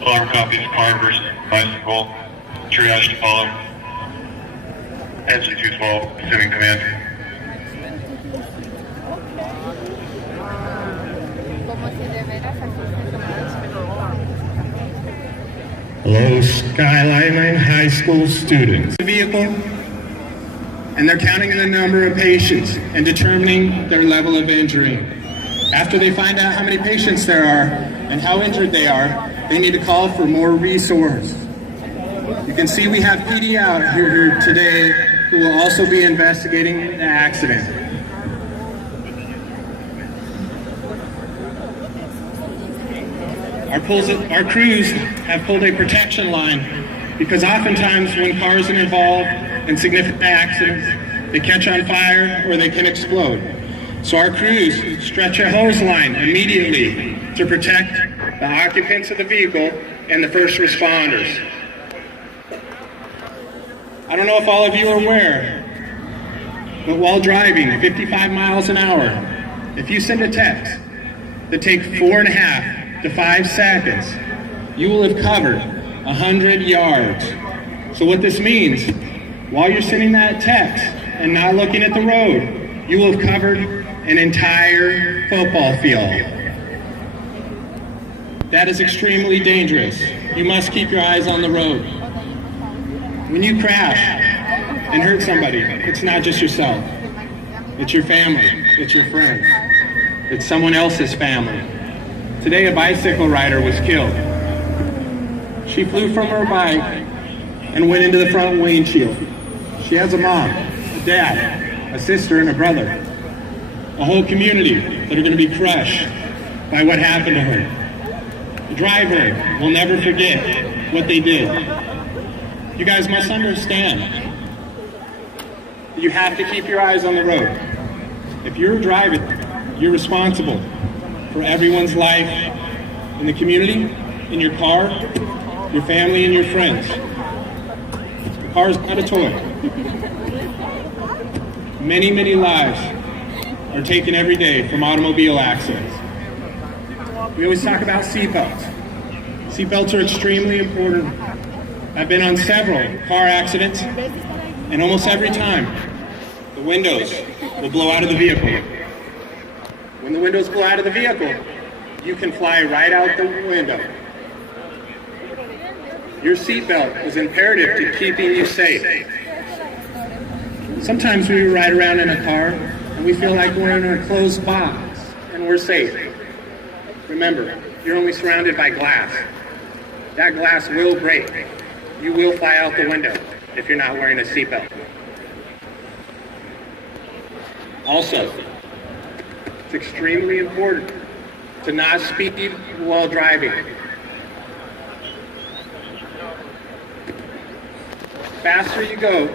Alarm copies, car versus bicycle, triage to follow. Edgley 212, assuming command. Hello, Skyline High School students. The vehicle, and they're counting the number of patients and determining their level of injury. After they find out how many patients there are and how injured they are, they need to call for more resources. You can see we have PD out here today who will also be investigating the accident. Our crews have pulled a protection line because oftentimes when cars are involved in significant accidents, they catch on fire or they can explode. So our crews stretch a hose line immediately to protect the occupants of the vehicle and the first responders. I don't know if all of you are aware, but while driving 55 miles an hour, if you send a text that takes 4.5 to 5 seconds, you will have covered 100 yards. So what this means, while you're sending that text and not looking at the road, you will have covered an entire football field. That is extremely dangerous. You must keep your eyes on the road. When you crash and hurt somebody, it's not just yourself. It's your family, it's your friends, it's someone else's family. Today a bicycle rider was killed. She flew from her bike and went into the front windshield. She has a mom, a dad, a sister, and a brother. A whole community that are going to be crushed by what happened to her. The driver will never forget what they did. You guys must understand that you have to keep your eyes on the road. If you're driving, you're responsible for everyone's life in the community, in your car, your family, and your friends. The car is not a toy. Many, many lives are taken every day from automobile accidents. We always talk about seatbelts. Seatbelts are extremely important. I've been on several car accidents, and almost every time, the windows will blow out of the vehicle. When the windows blow out of the vehicle, you can fly right out the window. Your seatbelt is imperative to keeping you safe. Sometimes we ride around in a car and we feel like we're in a closed box and we're safe. Remember, you're only surrounded by glass. That glass will break. You will fly out the window if you're not wearing a seatbelt. Also, it's extremely important to not speed while driving. The faster you go,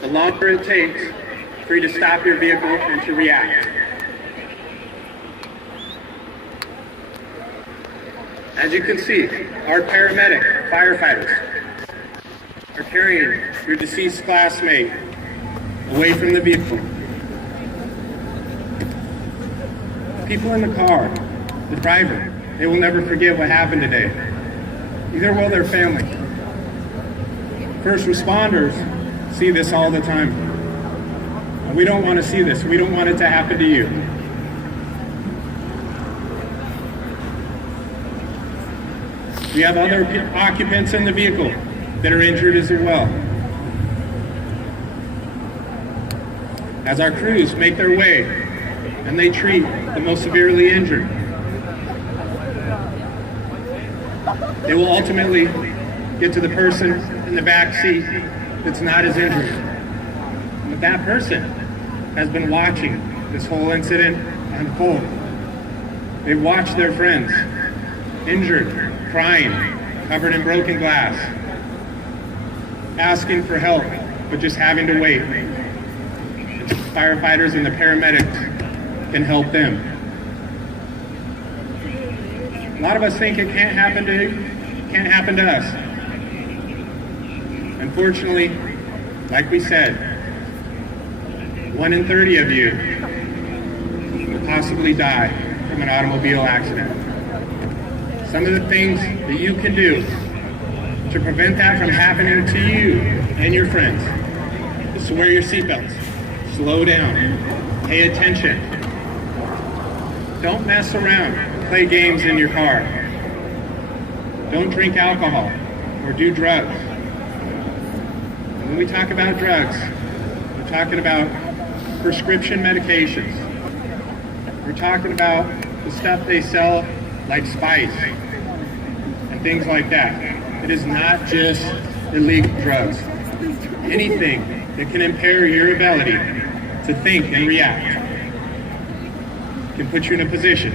the longer it takes for you to stop your vehicle and to react. As you can see, our paramedic firefighters are carrying your deceased classmate away from the vehicle. People in the car, the driver, they will never forget what happened today. Neither will their family. First responders see this all the time. And we don't want to see this. We don't want it to happen to you. We have other occupants in the vehicle that are injured as well. As our crews make their way and they treat the most severely injured, they will ultimately get to the person in the back seat that's not as injured. But that person has been watching this whole incident unfold. They've watched their friends injured, crying, covered in broken glass, asking for help, but just having to wait. The firefighters and the paramedics can help them. A lot of us think it can't happen to us. Unfortunately, like we said, 1 in 30 of you will possibly die from an automobile accident. Some of the things that you can do to prevent that from happening to you and your friends is to wear your seatbelts, slow down, pay attention. Don't mess around, play games in your car. Don't drink alcohol or do drugs. When we talk about drugs, we're talking about prescription medications. We're talking about the stuff they sell like Spice and things like that. It is not just illegal drugs. Anything that can impair your ability to think and react can put you in a position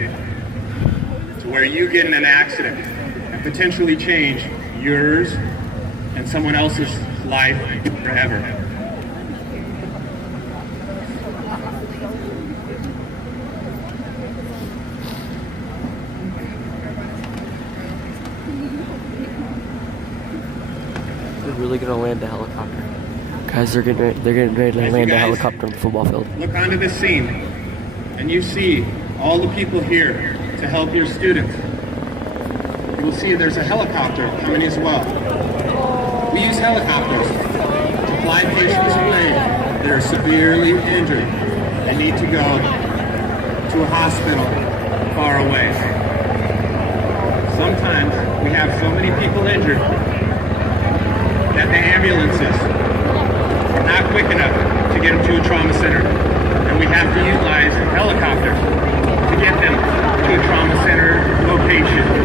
to where you get in an accident and potentially change yours and someone else's life forever. They're really gonna land a helicopter. Guys, they're getting ready to land a helicopter on the football field. Look onto the scene and you see all the people here to help your students. You will see there's a helicopter coming as well. We use helicopters to fly patients away that are severely injured and need to go to a hospital far away. Sometimes we have so many people injured that the ambulances are not quick enough to get them to a trauma center. And we have to utilize helicopters to get them to a trauma center location.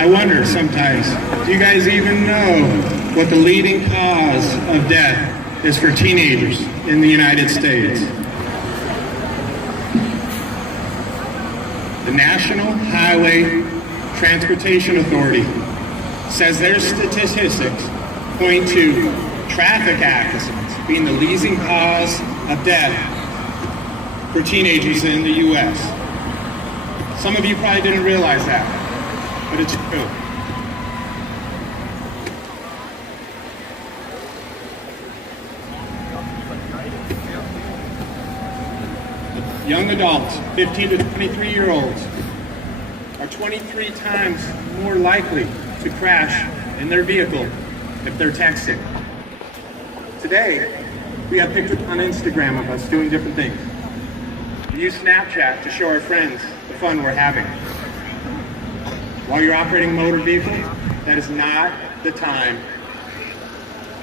I wonder sometimes, do you guys even know what the leading cause of death is for teenagers in the United States? The National Highway Transportation Authority says their statistics point to traffic accidents being the leading cause of death for teenagers in the U.S. Some of you probably didn't realize that, but it's true. Young adults, 15 to 23-year-olds, are 23 times more likely to crash in their vehicle if they're texting. Today, we have pictures on Instagram of us doing different things. We use Snapchat to show our friends the fun we're having. While you're operating a motor vehicle, that is not the time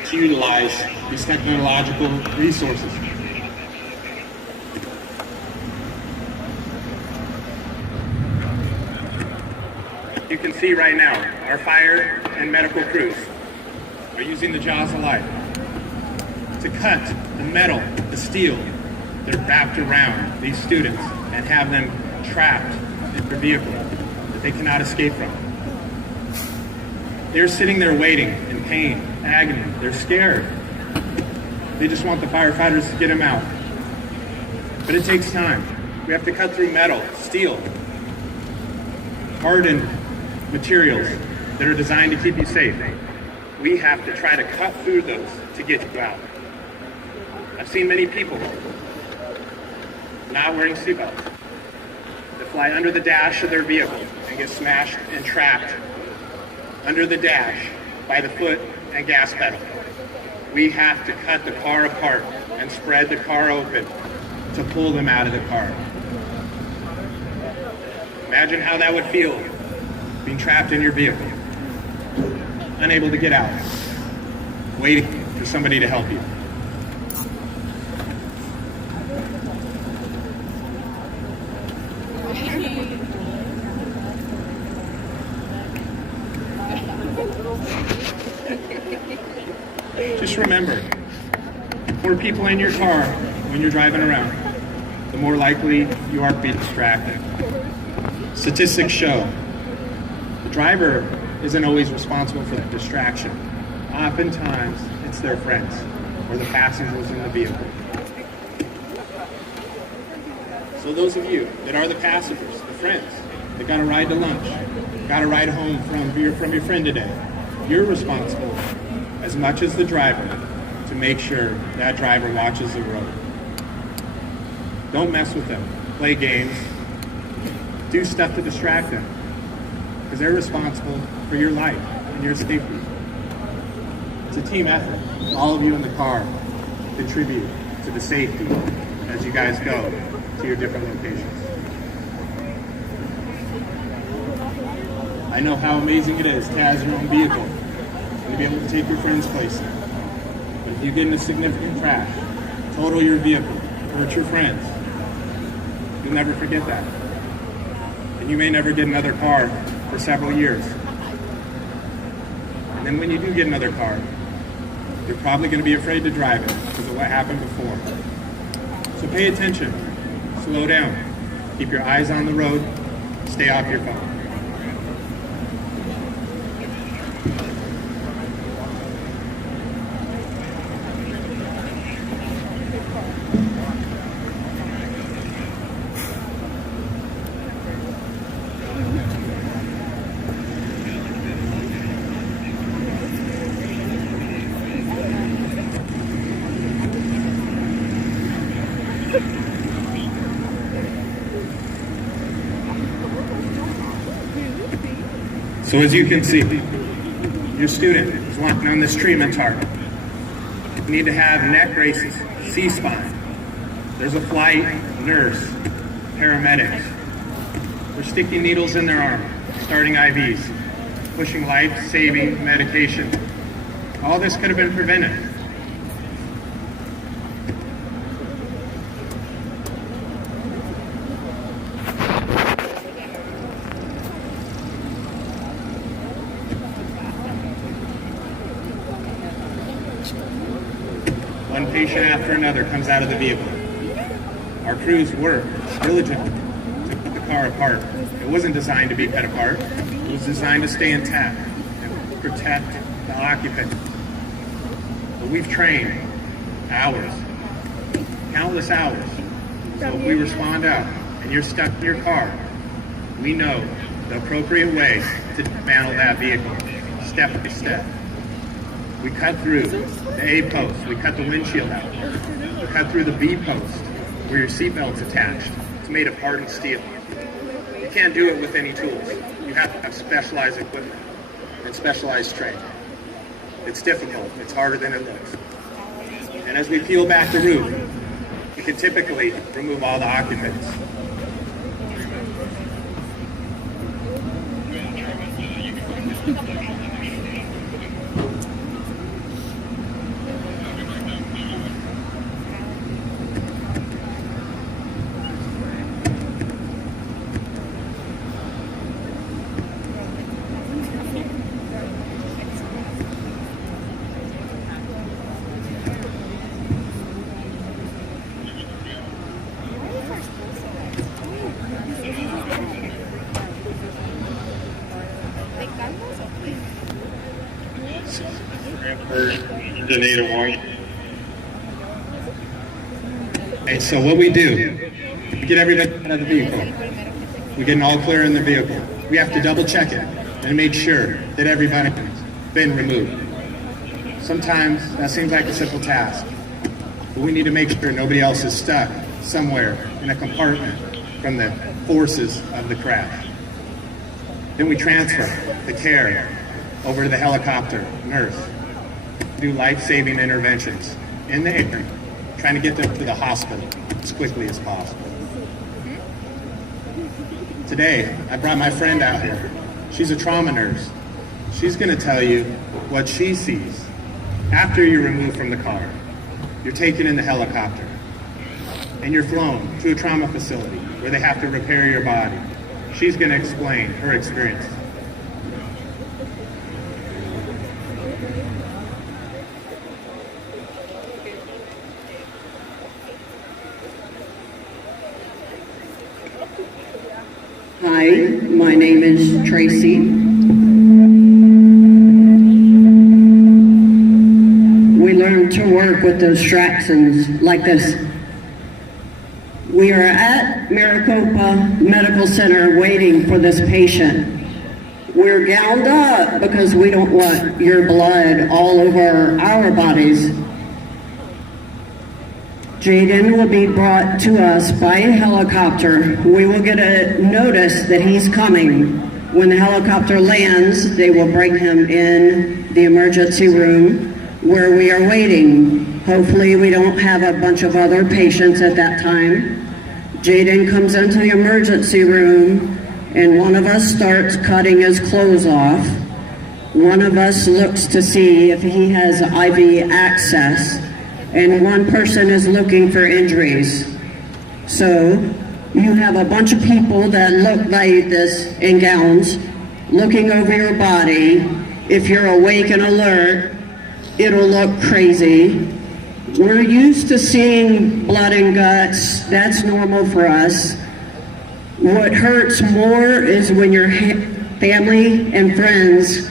to utilize these technological resources. You can see right now, our fire and medical crews are using the jaws of life to cut the metal, the steel that are wrapped around these students and have them trapped in their vehicle that they cannot escape from. They're sitting there waiting in pain, agony. They're scared. They just want the firefighters to get them out. But it takes time. We have to cut through metal, steel, hardened materials that are designed to keep you safe. We have to try to cut through those to get you out. I've seen many people not wearing seatbelts that fly under the dash of their vehicle and get smashed and trapped under the dash by the foot and gas pedal. We have to cut the car apart and spread the car open to pull them out of the car. Imagine how that would feel being trapped in your vehicle, unable to get out, waiting for somebody to help you. Just remember, the more people in your car when you're driving around, the more likely you are to be distracted. Statistics show the driver isn't always responsible for the distraction. Oftentimes, it's their friends or the passengers in the vehicle. So those of you that are the passengers, the friends, that got a ride to lunch, got a ride home from your friend today, you're responsible as much as the driver to make sure that driver watches the road. Don't mess with them. Play games. Do stuff to distract them, because they're responsible for your life and your safety. It's a team effort. All of you in the car contribute to the safety as you guys go to your different locations. I know how amazing it is to have your own vehicle and to be able to take your friends places. But if you get in a significant crash, total your vehicle, hurt your friends, you'll never forget that. And you may never get another car for several years. And then when you do get another car, you're probably going to be afraid to drive it because of what happened before. So pay attention, slow down, keep your eyes on the road, stay off your phone. So as you can see, your student is walking on this treatment target. You need to have neck braces, C-spine. There's a flight nurse, paramedics. They're sticking needles in their arm, starting IVs, pushing life-saving medication. All this could have been prevented. One patient after another comes out of the vehicle. Our crews work diligently to put the car apart. It wasn't designed to be cut apart. It was designed to stay intact and protect the occupant. But we've trained hours, countless hours. So if we respond out and you're stuck in your car, we know the appropriate way to dismantle that vehicle, step by step. We cut through the A post, we cut the windshield out, we cut through the B post where your seatbelt's attached. It's made of hardened steel. You can't do it with any tools. You have to have specialized equipment and specialized training. It's difficult, it's harder than it looks. And as we peel back the roof, we can typically remove all the occupants. Okay, so what we do, we get everybody out of the vehicle. We get an all clear in the vehicle. We have to double check it and make sure that everybody's been removed. Sometimes that seems like a simple task, but we need to make sure nobody else is stuck somewhere in a compartment from the forces of the crash. Then we transfer the care over to the helicopter nurse. Do life-saving interventions in the air, trying to get them to the hospital as quickly as possible. Today, I brought my friend out here. She's a trauma nurse. She's going to tell you what she sees after you're removed from the car. You're taken in the helicopter, and you're flown to a trauma facility where they have to repair your body. She's going to explain her experience. Hi, my name is Tracy. We learn to work with distractions like this. We are at Maricopa Medical Center waiting for this patient. We're gowned up because we don't want your blood all over our bodies. Jaden will be brought to us by a helicopter. We will get a notice that he's coming. When the helicopter lands, they will bring him in the emergency room where we are waiting. Hopefully we don't have a bunch of other patients at that time. Jaden comes into the emergency room and one of us starts cutting his clothes off. One of us looks to see if he has IV access. And one person is looking for injuries. So you have a bunch of people that look like this in gowns, looking over your body. If you're awake and alert, it'll look crazy. We're used to seeing blood and guts. That's normal for us. What hurts more is when your family and friends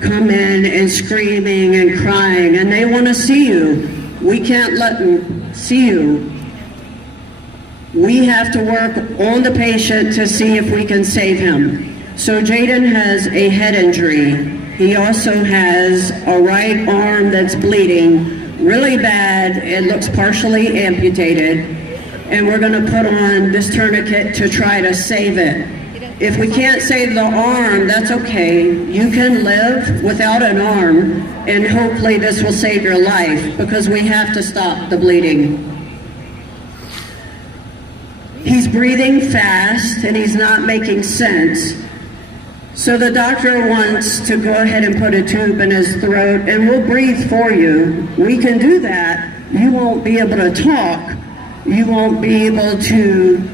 come in and screaming and crying, and they want to see you. We can't let them see you. We have to work on the patient to see if we can save him. So Jaden has a head injury. He also has a right arm that's bleeding really bad. It looks partially amputated. And we're gonna put on this tourniquet to try to save it. If we can't save the arm, that's okay. You can live without an arm, and hopefully this will save your life because we have to stop the bleeding. He's breathing fast and he's not making sense. So the doctor wants to go ahead and put a tube in his throat, and we'll breathe for you. We can do that. You won't be able to talk. You won't be able to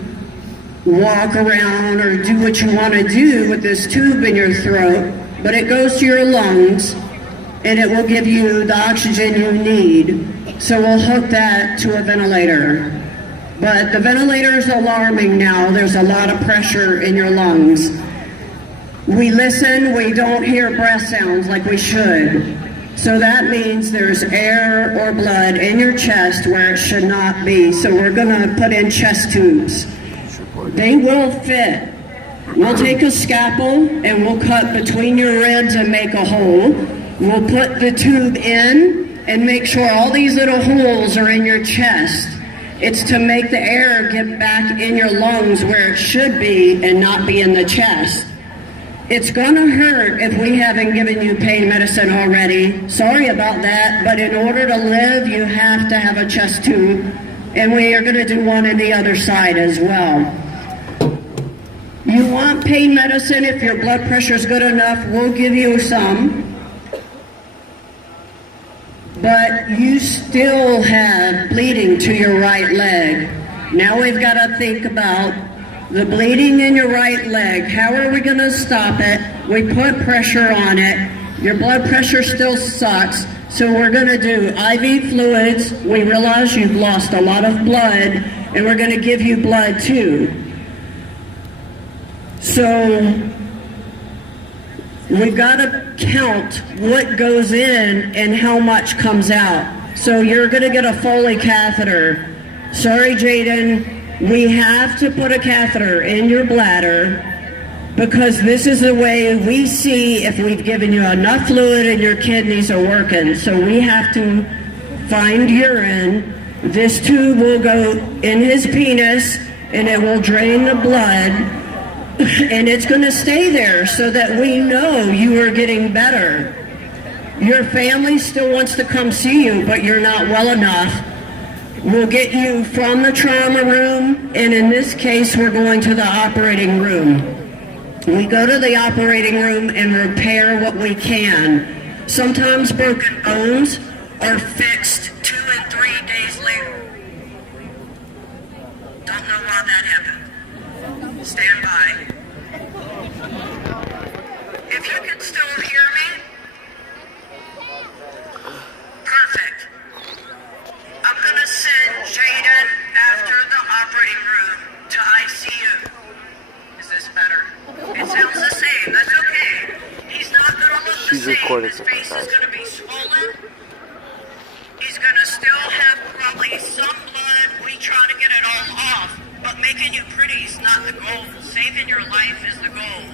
walk around or do what you want to do with this tube in your throat, but it goes to your lungs and it will give you the oxygen you need. So we'll hook that to a ventilator. But the ventilator is alarming now. There's a lot of pressure in your lungs. We listen, we don't hear breath sounds like we should. So that means there's air or blood in your chest where it should not be. So we're gonna put in chest tubes. They will fit. We'll take a scalpel and we'll cut between your ribs and make a hole. We'll put the tube in and make sure all these little holes are in your chest. It's to make the air get back in your lungs where it should be and not be in the chest. It's gonna hurt if we haven't given you pain medicine already. Sorry about that, but in order to live, you have to have a chest tube, and we are gonna do one on the other side as well. You want pain medicine, if your blood pressure is good enough, we'll give you some. But you still have bleeding to your right leg. Now we've got to think about the bleeding in your right leg. How are we going to stop it? We put pressure on it. Your blood pressure still sucks. So we're going to do IV fluids. We realize you've lost a lot of blood, and we're going to give you blood too. So we've got to count what goes in and how much comes out. So you're going to get a Foley catheter. Sorry, Jaden, we have to put a catheter in your bladder because this is the way we see if we've given you enough fluid and your kidneys are working. So we have to find urine. This tube will go in his penis and it will drain the blood. And it's going to stay there so that we know you are getting better. Your family still wants to come see you, but you're not well enough. We'll get you from the trauma room, and in this case, we're going to the operating room. We go to the operating room and repair what we can. Sometimes broken bones are fixed 2 and 3 days later. Don't know why that happened. Stand by. If you can still hear me, perfect. I'm gonna send Jaden after the operating room to ICU. Is this better? It sounds the same. That's okay. He's not gonna look the She's same. recording His face something, is gonna be swollen. He's gonna still have probably some blood. We try to get it all off, but making you pretty is not the goal. Saving your life is the goal.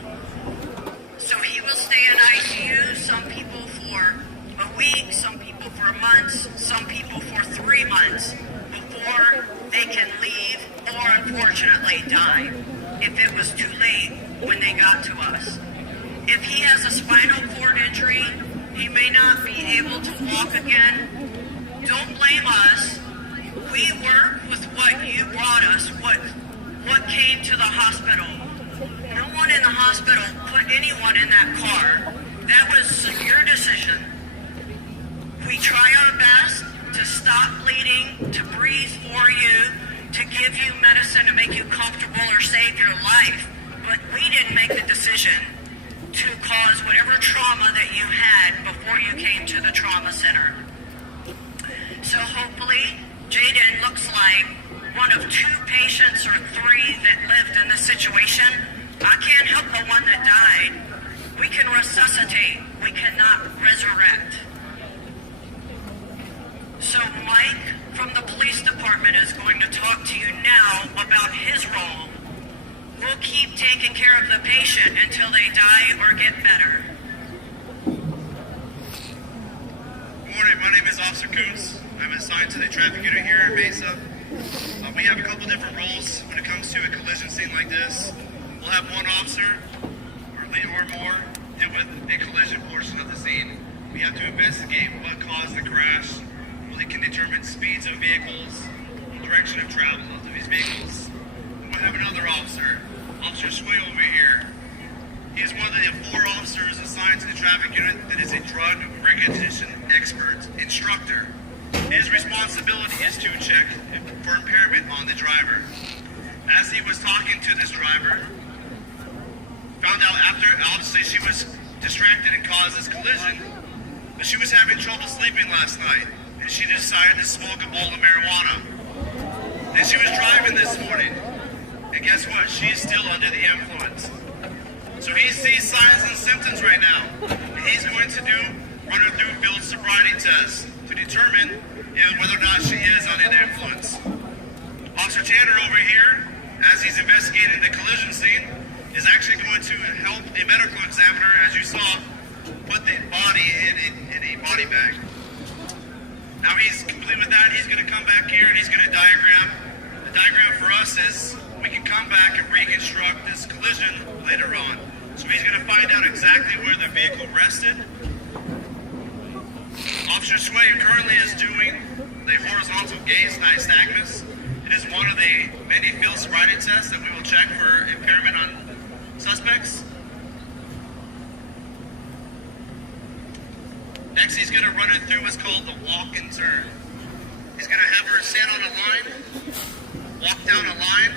So he will stay in ICU, some people for a week, some people for months, some people for 3 months before they can leave or unfortunately die if it was too late when they got to us. If he has a spinal cord injury, he may not be able to walk again. Don't blame us. We work with what you brought us, what came to the hospital. No one in the hospital put anyone in that car. That was your decision. We try our best to stop bleeding, to breathe for you, to give you medicine to make you comfortable or save your life. But we didn't make the decision to cause whatever trauma that you had before you came to the trauma center. So hopefully, Jaden looks like one of 2 patients or 3 that lived in this situation. I can't help the one that died. We can resuscitate. We cannot resurrect. So Mike from the police department is going to talk to you now about his role. We'll keep taking care of the patient until they die or get better. Good morning, my name is Officer Coons. I'm assigned to the traffic unit here in Mesa. We have a couple different roles when it comes to a collision scene like this. We'll have one officer or more deal with a collision portion of the scene. We have to investigate what caused the crash. We can determine speeds of vehicles, direction of travel of these vehicles. We'll have another officer, Officer Sway over here. He is one of the 4 officers assigned to the traffic unit that is a drug recognition expert instructor. His responsibility is to check for impairment on the driver. As he was talking to this driver, found out after, obviously she was distracted and caused this collision, but she was having trouble sleeping last night, and she decided to smoke a bowl of marijuana. Then she was driving this morning, and guess what? She's still under the influence. So he sees signs and symptoms right now, and he's going to run her through field sobriety tests to determine whether or not she is under the influence. Officer Tanner over here, as he's investigating the collision scene, is actually going to help a medical examiner, as you saw, put the body in a body bag. Now he's complete with that. He's going to come back here and he's going to diagram. The diagram for us is we can come back and reconstruct this collision later on. So he's going to find out exactly where the vehicle rested. Officer Sway currently is doing the horizontal gaze nystagmus. It is one of the many field sobriety tests that we will check for impairment on suspects. Next, he's going to run it through what's called the walk and turn. He's going to have her stand on a line, walk down a line.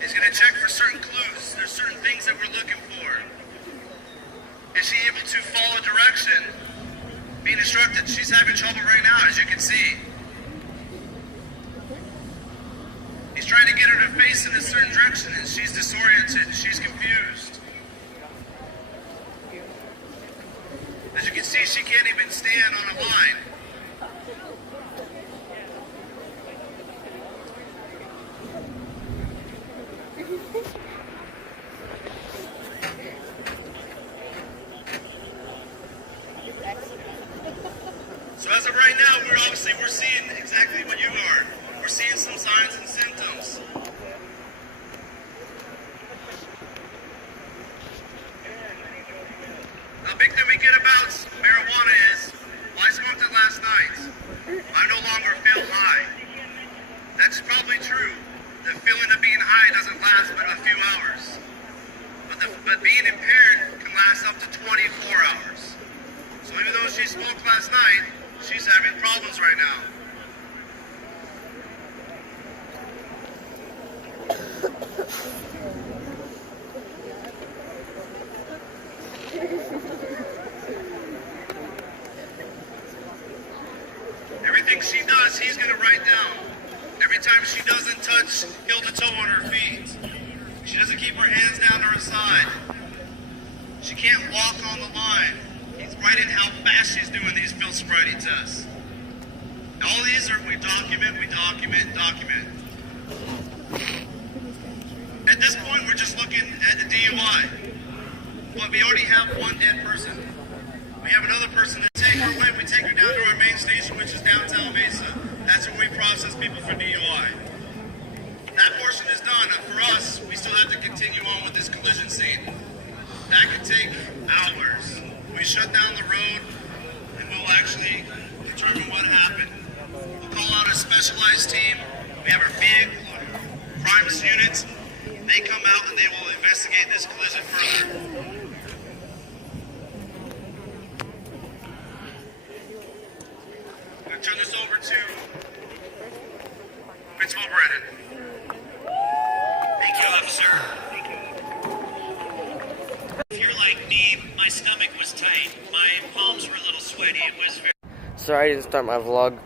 He's going to check for certain clues. There's certain things that we're looking for. Is she able to follow direction? Being instructed, she's having trouble right now, as you can see. He's trying to get her to face in a certain direction, and she's disoriented, she's confused. As you can see, she can't even stand on a line. So as of right now, we're seeing exactly what you are. We're seeing some signs and symptoms. The big thing we get about marijuana is, well, I smoked it last night. I no longer feel high. That's probably true. The feeling of being high doesn't last but a few hours. But but being impaired can last up to 24 hours. So even though she smoked last night, she's having problems right now. Everything she does, he's going to write down. Every time she doesn't touch heel to toe on her feet. She doesn't keep her hands down to her side. She can't walk on the line. He's writing how fast she's doing these field sobriety tests. All these are, we document. At this point, we're just looking at the DUI. But we already have one dead person. We have another person to take her away. We take her down to our main station, which is downtown Mesa. That's where we process people for DUI. That portion is done. And for us, we still have to continue on with this collision scene. That could take hours. We shut down the road, and we'll actually determine what happened. We'll call out a specialized team. We have our big crimes unit. They come out and they will investigate this collision further. I'm going to turn this over to Principal Brennan. Thank you, officer. If you're like me, my stomach was tight. My palms were a little sweaty. It was very... Sorry I didn't start my vlog,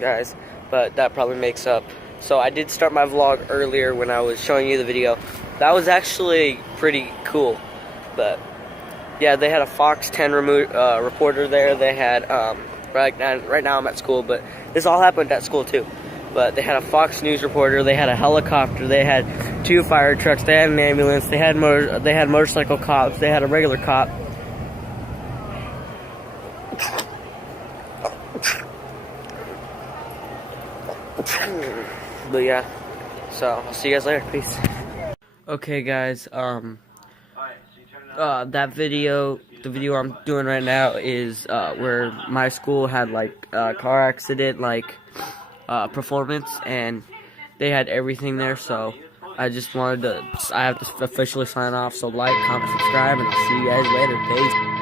guys, but that probably makes up. So I did start my vlog earlier when I was showing you the video. That was actually pretty cool. But yeah, they had a Fox 10 reporter there. They had right now I'm at school, but this all happened at school too. But they had a Fox News reporter. They had a helicopter. They had 2 fire trucks. They had an ambulance. They had motorcycle cops. They had a regular cop. But yeah, so I'll see you guys later. Peace. Okay, guys. That video, the video I'm doing right now is where my school had like car accident performance, and they had everything there. So I just wanted to. I have to officially sign off. So like, comment, subscribe, and I'll see you guys later. Peace.